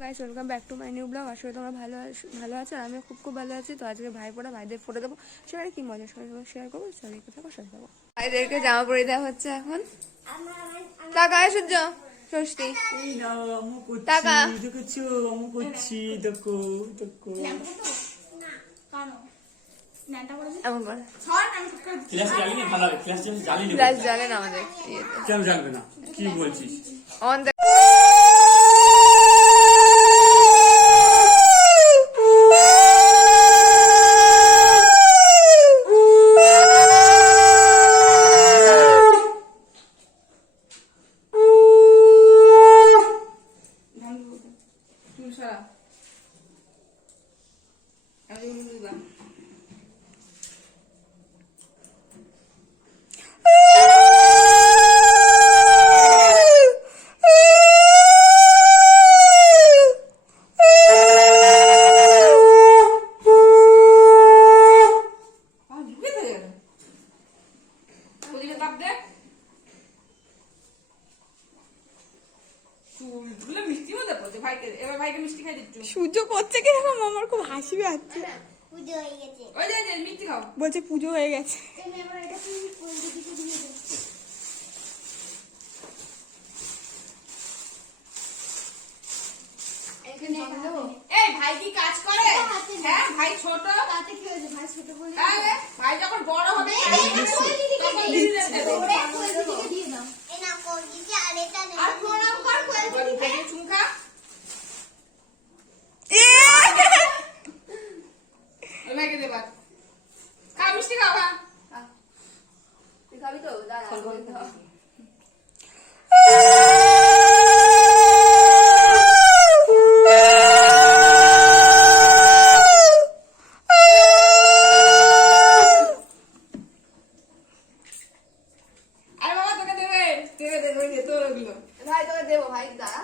Guys welcome back to my new blog. আসলে তোমরা ভালো আছো, আর আমিও খুব ভালো আছি। তো আজকে ভাইপোরা ভাইদের ফটো দেবো, সেখানে কি মজা শেয়ার করবো। সবাই কোথাও সাথে দেবো। ভাইদেরকে জামা পরে দেওয়া হচ্ছে এখন। টাকা সূর্য ষষ্ঠী টাকা এমন করে ক্লাস জ্বালে না আমাদের জ্বালবে না, কি বলছিস? অন সূর্য করছে কিরকম, আমার খুব হাসি পাচ্ছে। বলছে পুজো হয়ে গেছে। ভাই কি কাজ করে? হ্যাঁ, ভাই ছোট। তাতে কি হয়েছে? ভাই ছোট বলে ভাই যখন বড় হবে আর প্রণাম কর, ভাইকে চুমকা। ভাইকে দেবা খাও, মিষ্টি খাও। তুই খাবি তো? ভাই তোকে দেবো, ভাই দাঁড়া।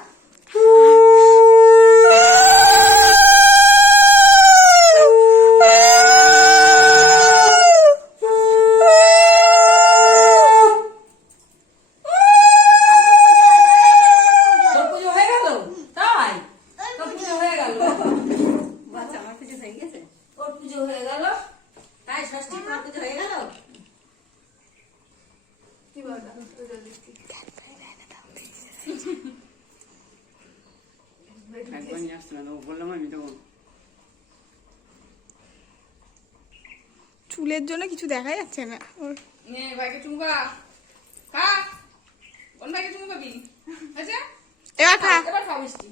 চুলের জন্য কিছু দেখা যাচ্ছে না। ভাইকে চুমকা খা। কোন ভাইকে চুমকা পাবি? আচ্ছা এবার খা। এবার খাও মিষ্টি।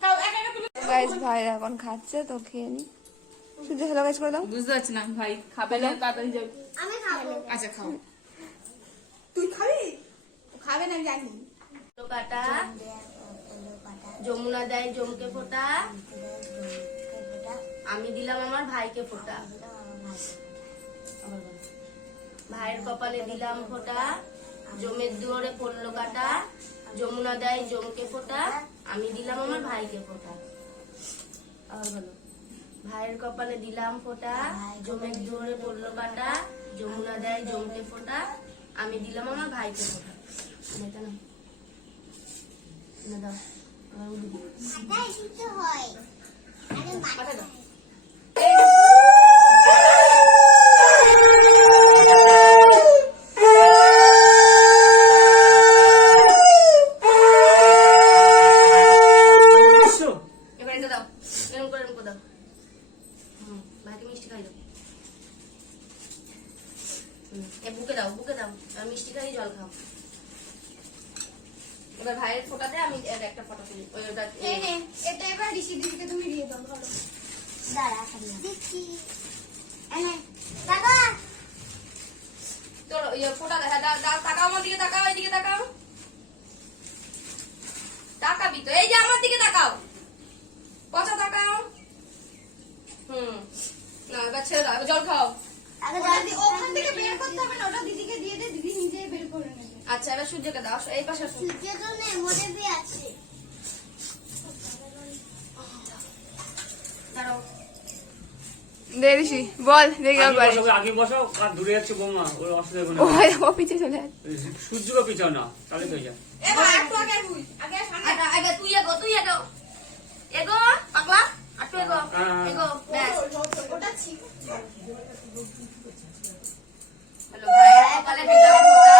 খাও, একা একা তুলে। গাইস ভাই এখন খাচ্ছে, তো খেয়ে নি। সূর্য হ্যালো গাইস করে দাও। বুঝতে পারছি না ভাই খাবে না, তাড়াতাড়ি যাও। আমি খাবো। আচ্ছা খাও। তুই খাবি? খাবে না জানি। কাটা যমুনা দেয় জমকে ফোটা, আমি দিলাম আমার ভাইকে ফোটা। ভাইয়ের কপালে দিলাম ফোটা, জমের দুয়ারে পড়লো কাটা, যমুনা দেয় জমকে ফোটা, আমি দিলাম আমার ভাইকে ফোটা। আবার বলো। ভাইয়ের কপালে দিলাম ফোটা, জমের দুয়ারে পড়লো কাটা, যমুনা দেয় জমকে ফোটা, আমি দিলাম আমার ভাইকে ফোটা। এটা না না দাও, মাথায় শুতে হয়। আরে মাথায় দাও। এবার এটা দাও, এরকম করে দাও। ভাইকে মিষ্টি খাই দাও। বুকে দাও, বুকে দাও। মিষ্টি খাই জল খাও। এবার ভাইয়ের ফোটাতে আমি একটা ফটো তুলি। এটা এবার ঋষি দিদিকে তুমি দিয়ে দাও। ভালো দাঁড়া দিচ্ছি। বাবা তোর ফোটা দেখা দাও। তাকাও আমার দিকে, তাকাও এইদিকে তাকাও। তাকাবি তো, এই যে আমার দিকে তাকাও, পচা তাকাও। না এবার ছেড়ে দাও, জল খাও। ওখান থেকে বের করতে হবে না, ওটা দিদিকে দিয়ে দে, দিদি নিজে বের করে নেবে। আচ্ছা এবার সূর্যকে দাও, এই পাশে সূর্য তো নেই, মনে বি আছে। দাঁড়াও। দেরিসি বল দেখি আগে বসাও, আর দূরে যাচ্ছে বৌমা, ওর অসুবিধা হবে না। ও ভাই ও পিছে চলে যাচ্ছে। সূর্যকে পিছাও না, তাহলে তো যা। এবার একটু আগে তুই, আগে সামনে আগে তুই এগো তুই এগো এগো পাগলা একটু এগো এগো ব্যাস ওটা ছিল হ্যালো ভাইয়ের কপালে দিলাম ফোঁটা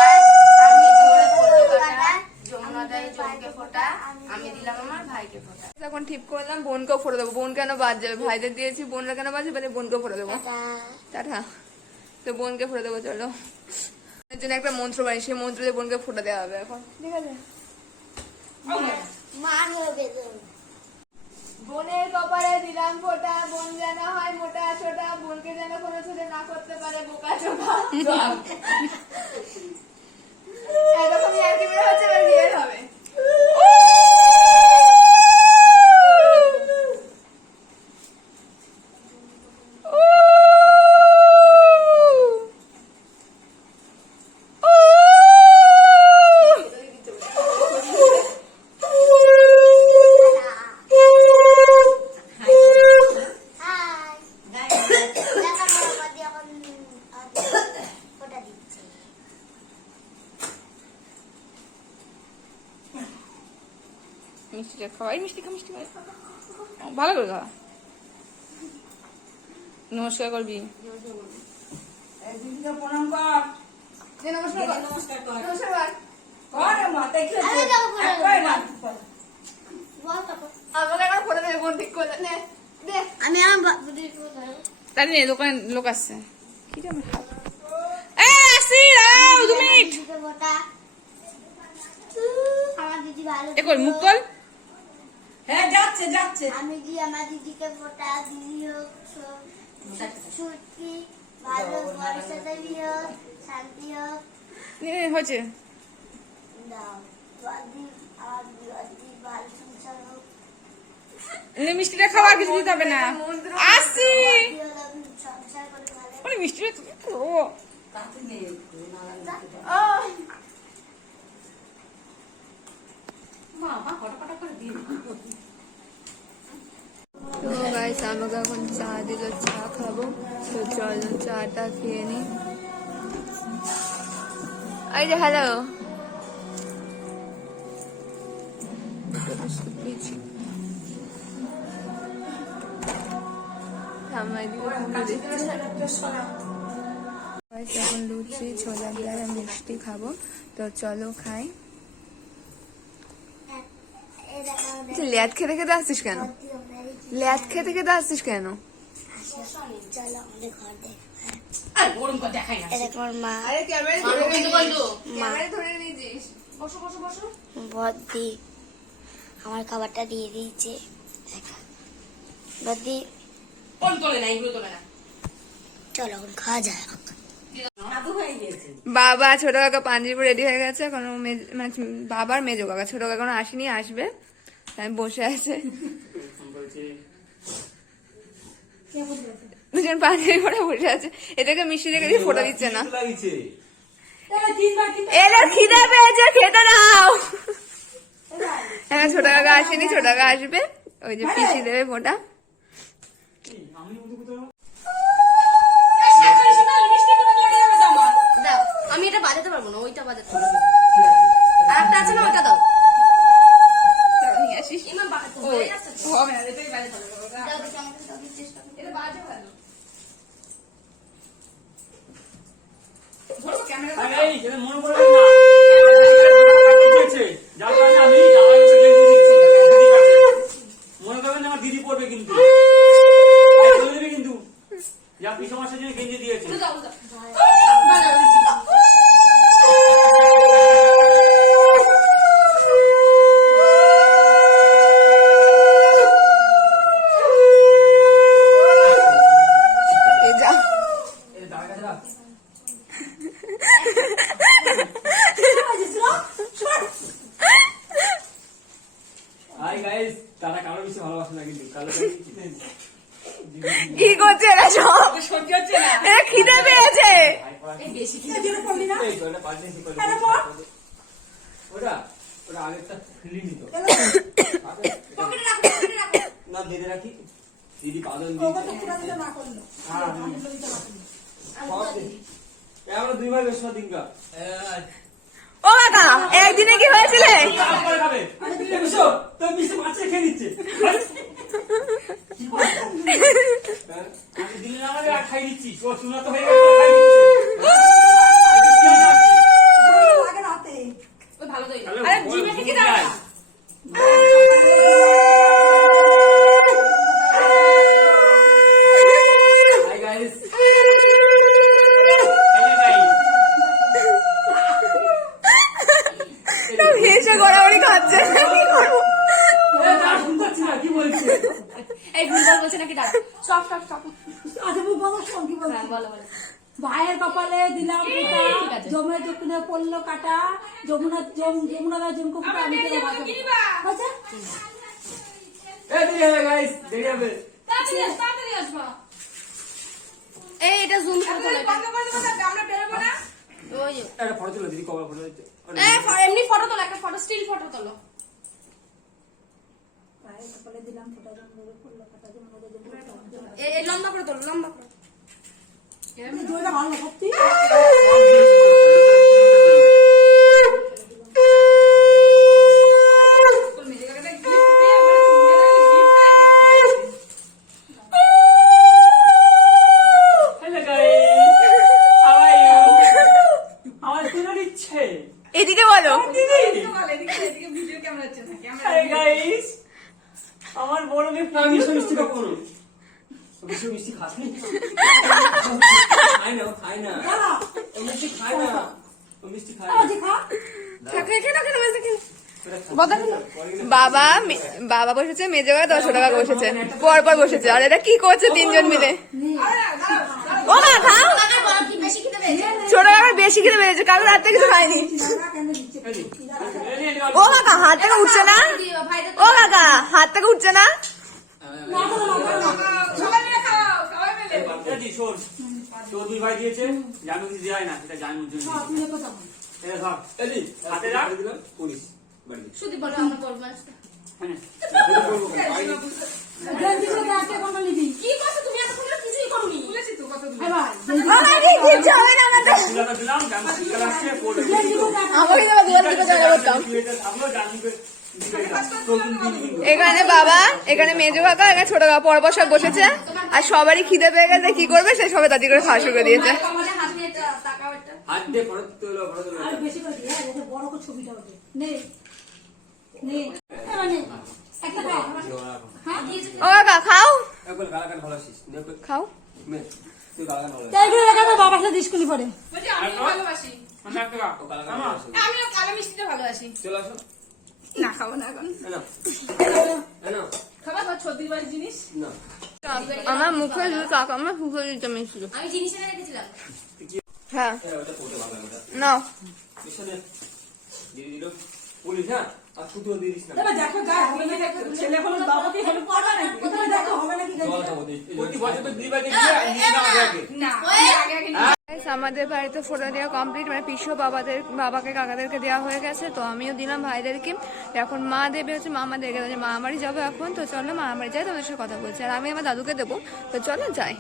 আমি দিলাম পড়লো কাটা যমুনা দেয় জমকে ফোঁটা আমি দিলাম আমার ভাইকে ফোঁটা এখন ঠিক করলাম বোনকেও ফোটা দেবো। বোন কেন বাদ যাবে, ভাইদের দিয়েছি, বোনরা কেন বাদ যাবে, বোনকেও ফোটা দেবো। টাটা। তো বোনকে ফোটা দেবো, চলো। এর জন্য একটা মন্ত্র বানি, সেই মন্ত্র দিয়ে বোনকে ফোটা দেওয়া হবে এখন, ঠিক আছে? বোনের কপালে দিলাম ফোটা, বোন যেন হয় মোটা ছোটা, বোনকে যেন কোনো ছোটে না করতে পারে বোকা চোখা। এরকমই আর কি বের হচ্ছে, এবার বিয়ে হবে। মিষ্টিটা খাওয়াই, মিষ্টি খা, মিষ্টি খা, ভালো করে খাওয়া। নমস্কার করবি, প্রণাম কর, নমস্কার কর, নমস্কার কর, নমস্কার কর। কর মা, দেখলে আরে যাও করে কর না। আমাকে এখন ফোটা দেবে, বোন ঠিক করলে নে, দে। আমি তাই নে, দোকানে লোক আসছে। কি রে আমার হাত? আসি, দাও 2 মিনিট। আমার দিদি ভালো এ কর, মুখ কর। হ্যাঁ যাচ্ছে যাচ্ছে। আমি দি আমার দিদিকে ফোটা দিদি হোক সুখী ভালো বয়স হোক শান্তি হোক হয়েছে। দাও দিদি আমার দিদি ভালো সংসার হোক মিষ্টিটা খাওয়া, কিছু দিতে হবে না। আসি, সংসার করে ভালো ওরে মিষ্টিটা তুমি তো। কাছে নেই, মা মা ফটাফটা করে দিন। তো গাইস আমাকে এখন চা দিল, চা খাবো। তো চলো চাটা খেয়ে নি। এই যে হ্যালো, এখন লুচি ছোলা দিয়ে আর মিষ্টি খাবো। তো চলো খাই। ল্যাদ খেতে খেতে আসছিস কেন? ল্যাদ খেতে খেতে আসছিস কেন? চলো আমাদের ঘর দেখ আর গরম করে দেখাই না এটা তোমার মা আরে ক্যামেরা মামু কিন্তু বন্ধু ক্যামেরা ধরে নিয়েছিস। বসো বসো বসো বদ্দি আমার খাবারটা দিয়ে দিয়েছে বদ্দি কোন তোলে না এগুলো তোলে না চলো এখন খাওয়া যায় দাদু হয়ে গেছে। বাবা ছোট কাকা পাঞ্জাবি রেডি হয়ে গেছে, এখন মানে বাবার মেজো কাকা, ছোট কাকা এখনো আসেনি, আসবে। আমি বসে আছে, দুজন পাঞ্জাবি পরে বসে আছে। এটাকে মিষ্টি রেখে দিয়ে ফোটা দিচ্ছে না। এদের খিদে পেয়েছে, খেতে দাও। হ্যাঁ ছোট কাকা আসেনি, ছোট কাকা আসবে, ওই যে পিসি দেবে ফোটা। দাও আমি এটা বাজাতে পারবো না ওইটা বাজাতে পারবো আর একটা আছে না ওইটা দাও চলো নিয়ে আসিস। ইমা বাজাতে ওই, হয়ে যাচ্ছে তো। হবে না, এটাই বাজাতে হবে। দাও দেখি আমাকে দাও দেখি চেষ্টা করো এটা বাজে ভালো। আরে এই যেটা মনে পড়ে না দিয়েছে যার কারণে আমি জামাই ওকে গেঞ্জি দিচ্ছি দিদি পাচ্ছে মনে করবেন না আমার দিদি পড়বে কিন্তু আর বলে দেবে কিন্তু যা পিছু মাসের জন্য গেঞ্জি দিয়েছে দাও দাও বাজাও দিচ্ছি এ যা। এই দাঁড়া কাছে রাখ হাই গাইস তারা কারো বেশি ভালোবাসে না কিন্তু কালো কি করছে এরা সব? সহ্য হচ্ছে না। এরা খিদে পেয়েছে। এই বেশি কি যেটা করলি না এই ওটা পাল্টে শিখো ওটা ওটা আগেরটা ফিলি নিত পকেটে রাখো পকেটে রাখো না দিদি রাখি দিদি পাদন ওকে তো দিদি পুরা দিতে না করলো হ্যাঁ আমি লইতে পারবো না। আমরা দুই ভাই বেশ দিনকা ও কাকা একদিনে কি হয়েছিলে? কাজ করে খাবে। এসো, তোর মিষ্টি বাচ্চা খেয়ে নিচ্ছে। আমি দিলে না আমাকে আর খাই দিচ্ছি। ও চুনা তো হয়ে গেছে, খাই দিচ্ছে। ওই ভালো দই তাহলে আরে জিভে থেকে দাও না। Hi guys. Hello guys. হেসে গড়াগড়ি খাচ্ছে কি করবো? এ, দাঁড়া, শুনতে পাচ্ছি না, কি বলছে? এই ভুলভাল বলছে নাকি দাঁড়া স্টপ স্টপ স্টপ আচ্ছা মুখ বলো শোন কি বলছি। হ্যাঁ বলো বলো ভাইয়ের কপালে দিলাম ঠিক ফোঁটা, আছে। জমের দক্ষিণে পড়লো কাটা, যমুনা দা জমকে ফোঁটা, আমি তোর ভাইকে ফোঁটা। হয়েছে? এ, দেরি হবে guys, দেরি হবে। তাড়াতাড়ি আসবা এই এটা জুম করে তোলো এটা আমরা বেরোবো না ওই যে একটা photo তুলো, দিদি, কবার photo দিচ্ছে? এমনি ফটো তোলো একটা ফটো স্টিল ফটো তোলো ভাইয়ের কপালে দিলাম ফোঁটা, জমে পড়লো কাটা, যমুনা দা জমকে ফোঁটা। এই লম্বা করে তোলো লম্বা করে জয়টা ভালো না সত্যি? Hello guys. How are you? আমার তুলে দিচ্ছে। এদিকে বলো। Hi guys. আমার বড় মেয়ে পাগিয়ে মিষ্টি কখনো বেশি মিষ্টি খাসনি। খাই না, খাই না। ও মিষ্টি খায় না। ও মিষ্টি খায় না। আজি খা। বাবা বসেছে মেজো কাকা 10 টাকা বসেছে পর পর বসেছে আর এটা কি করছে তিনজন মিলে ও মা খাও কাকা বড় কি বেশি খেতে পেয়েছে ছোট কাকার বেশি খেতে পেরেছে কারণ রাত থেকে কিছু খায়নি দাদা কেন দিচ্ছে? ও কাকা হাত থেকে উঠছে না ভাইদের ও কাকা হাত থেকে উঠছে না সবাই মিলে খাও সবাই মিলে এদি শোন, তোর দুই ভাই দিয়েছে, জানো কি দেয় না, সেটা জানি জন্য। তুই দেখো তো। এটা ধর, এদি, হাতে রাখ। সুদীপ বলো আমরা করবো না হ্যাঁ। গেঞ্জিগুলো ব্যাগটা কোনটা নিবি? কি করছো তুমি এতক্ষণ ধরে কিছুই করোনি বলেছি তো কত এবার ও মা কি কিচ্ছু হবে না আমাদের তুলাটা দিলাম, জানো কি কালার আসছে, পড়বে। আমাকে কিন্তু আবার দুয়ার দিকে জায়গা করতাম এটা থাকলো, জানি করে দিবে এটা। তোর কিন্তু দিবি কিন্তু। এখানে বাবা এখানে মেজো কাকা এখানে ছোট কাকা পর পর সব বসেছে আর সবারই খিদে পেয়ে গেছে কি করবে সে সবাই তাড়াতাড়ি করে খাওয়া শুরু করে দিয়েছে আমাদের হাত দিয়ে তাকাও একটা হাত দিয়ে ফটো তুলো, ফটো তুলো। আর বেশি করে দিয়ে যাতে বড় করে ছবিটা ওঠে। নে নে এবার নে একটা খা। হ্যাঁ দিয়েছে ও কাকা খাও একবার গালাগান ভালো আছিস। খাও মে, তুই গালাগান ভালো আছিস। এইগুলো দেখা তো বাবার সাথে স্কুলে পড়ে। বলছি আমিও ভালোবাসি আমি একটা গা, ও গালাগান ভালো আছিস। আমিও কালো মিষ্টিটা ভালোবাসি চলে আসো। না খাবো না এখন এনো। এনো। খাবার তো ছদ্দির বাড়ির জিনিস না। আমার মুখে কাকা আমার মুখে দিতে মিষ্টি আমি জিনিস এনে রেখেছিলাম হ্যাঁ এ, ওটা পড়তে ভালো লাগে ওটা। নাও মিশনে দিয়ে দিল। পুলিশ, হ্যাঁ? আর শুধুও দিয়ে দিস না। এবার দেখো গায়ে হবে না ছেলে হলো বাবাকে হেল্প করবে নাকি? কোথায় দেখো হবে নাকি জল খাবো দিই। প্রতি বছর তো দুই বাগে দিয়ে আর নিয়ে নাও আগে। না আগে আগে Guys, আমাদের বাড়িতে ফটো দেওয়া কমপ্লিট মানে পিসো বাবাকে কাকাদেরকে দেওয়া হয়ে গেছে তো আমিও দিলাম ভাইদেরকে এখন মা দেবে হচ্ছে মামা দেখে দেবে মা আমারই যাবে এখন তো চলো মা আমারই যাই তোমাদের সাথে কথা বলছি আর আমি আমার দাদুকে দেবো তো চলো যাই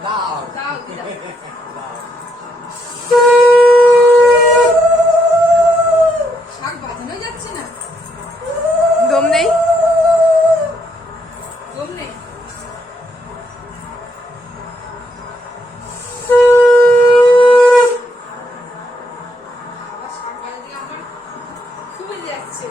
দাও দিদা শাক বাজানো যাচ্ছে না দম নেই গম নেই শাক বাজাতে আমার খুবই যাচ্ছে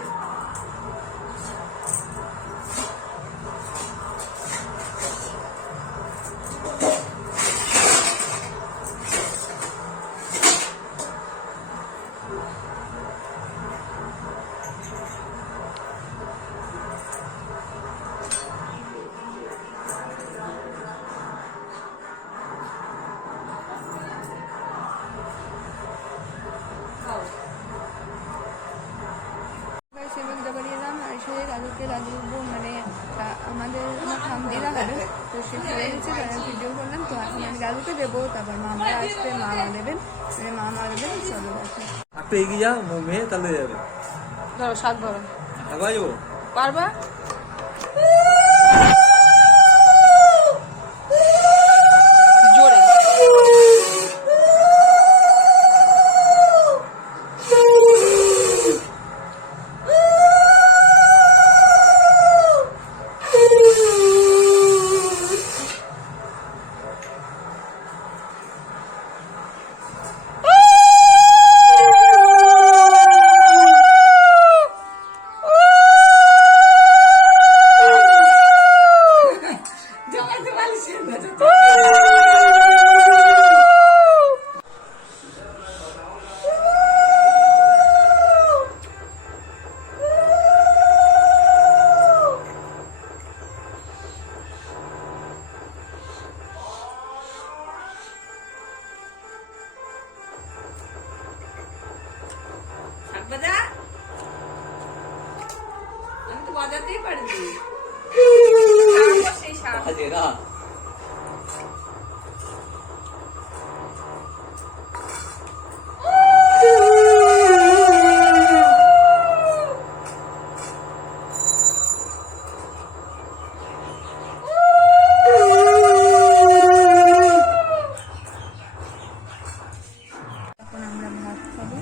সেগুলো জবা দিয়ে এলাম আর সে দাদুকে দাদু মানে আমার ঠাম্মিরা হবে তো সে ফেলে দিচ্ছে তো আমি ভিডিও করলাম তো এখন আমি দাদুকে দেবো তারপর মামা আসবে মামা দেবেন মানে মামা দেবেন চলো দেখো একটু এগিয়ে যা মেয়ে তাহলে যাবে ধরো শাক ধরো আবার যাবো পারবা জোরে জমাতে পারিস না শাক বাজা আমি তো বাজাতেই পারিনি সেই শাক আছে না এখন আমরা ভাত খাবো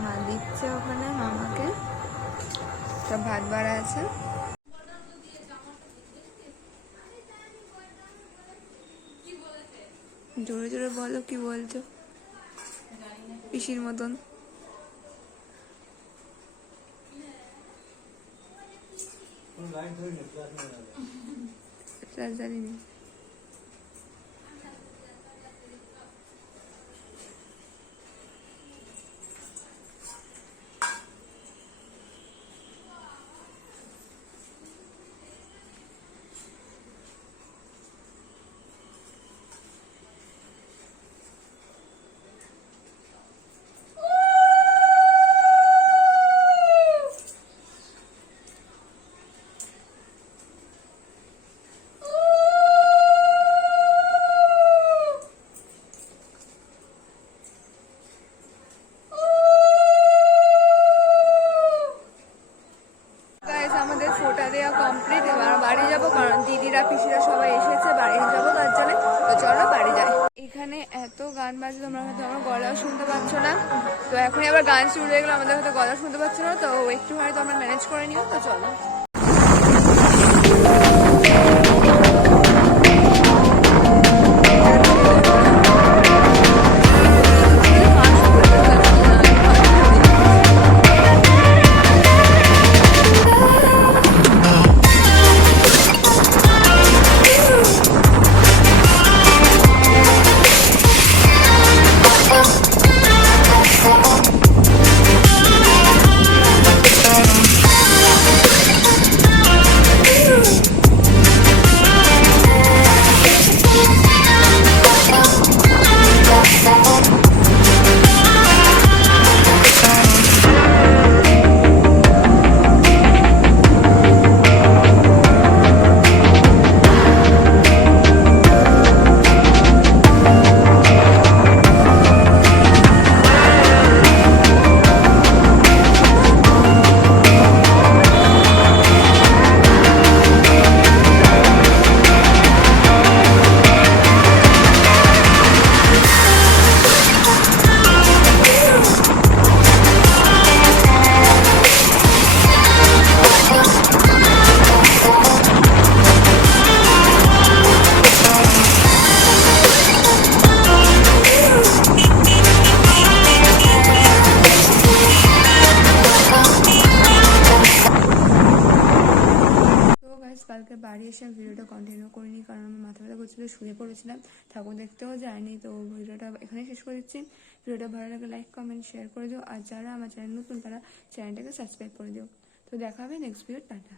মা দিচ্ছে ওখানে মামাকে সব ভাত বাড়া আছে জোরে জোরে বলো কি বলছো পিসির মতন জানি না Guys, আমাদের ফোটা দেওয়া কমপ্লিট এবার বাড়ি যাব কারণ দিদিরা পিসিরা সবাই এসেছে বাড়ি যাবো তার জন্য তো চলো বাড়ি যাই এখানে এত গান বাজে তোমরা হয়তো আমার গলাও শুনতে পাচ্ছ না তো এখন আবার গান শুরু হয়ে গেলো আমাদের হয়তো গলা শুনতে পাচ্ছ না তো একটুখানি তোমরা ম্যানেজ করে নিও তো চলো বাড়ি এসে আমি ভিডিওটা কন্টিনিউ করিনি, কারণ আমার মাথা ব্যথা করছিল, শুয়ে পড়েছিলাম, ঠাকুর দেখতেও যায়নি। তো ভিডিওটা এখানে শেষ করে দিচ্ছি। ভিডিওটা ভালো লাগে লাইক কমেন্ট শেয়ার করে দিও, আর যারা আমার চ্যানেল নতুন তারা চ্যানেলটাকে সাবস্ক্রাইব করে দিও। তো দেখা হবে নেক্সট ভিডিও, টাটা।